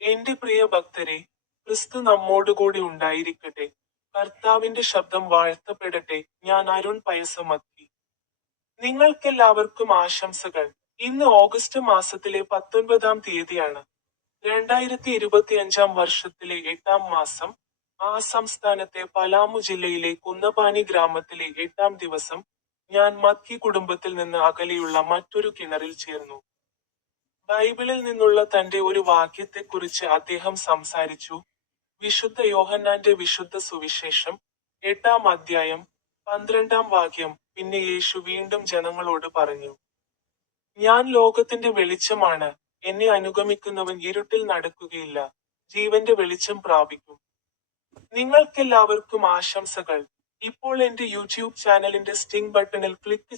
എന്റെ പ്രിയ ഭക്തരെ ക്രിസ്തു നമ്മോടുകൂടി ഉണ്ടായിരിക്കട്ടെ. കർത്താവിന്റെ ശബ്ദം വാഴ്ത്തപ്പെടട്ടെ. ഞാൻ അരുൺ പയസമത്തി നിങ്ങൾക്കെല്ലാവർക്കും ആശംസകൾ. ഇന്ന് ഓഗസ്റ്റ് മാസത്തിലെ പത്തൊൻപതാം തീയതിയാണ്. രണ്ടായിരത്തി ഇരുപത്തി അഞ്ചാം വർഷത്തിലെ എട്ടാം മാസം ആ സംസ്ഥാനത്തെ പലാമു ജില്ലയിലെ കുന്നപാനി ഗ്രാമത്തിലെ എട്ടാം ദിവസം ഞാൻ മക്കി കുടുംബത്തിൽ നിന്ന് അകലെയുള്ള മറ്റൊരു കിണറിൽ ചേർന്നു. ബൈബിളിൽ നിന്നുള്ള തന്റെ ഒരു വാക്യത്തെക്കുറിച്ച് അദ്ദേഹം സംസാരിച്ചു. വിശുദ്ധ യോഹന്നാന്റെ വിശുദ്ധ സുവിശേഷം എട്ടാം അധ്യായം പന്ത്രണ്ടാം വാക്യം. പിന്നെ യേശു വീണ്ടും ജനങ്ങളോട് പറഞ്ഞു ഞാൻ ലോകത്തിന്റെ വെളിച്ചമാണ്. എന്നെ അനുഗമിക്കുന്നവൻ ഇരുട്ടിൽ നടക്കുകയില്ല. ജീവന്റെ വെളിച്ചം പ്രാപിക്കും. നിങ്ങൾക്കെല്ലാവർക്കും ആശംസകൾ. ഇപ്പോൾ എന്റെ യൂട്യൂബ് ചാനലിന്റെ സ്റ്റിംഗ് ബട്ടണിൽ ക്ലിക്ക്